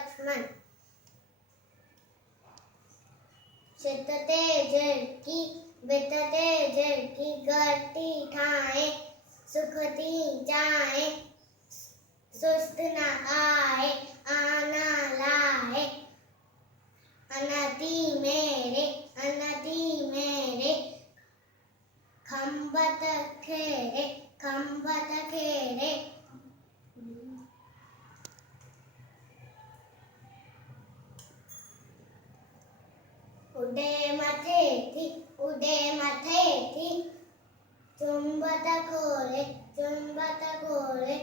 लक्ष्मण शेतते झळकी बेतते झळकी गती ठाए सुखती जाए सुस्त ना आए आना लाए अनति मेरे खंबत खेरे उडे मथेथी चुंबत खोरे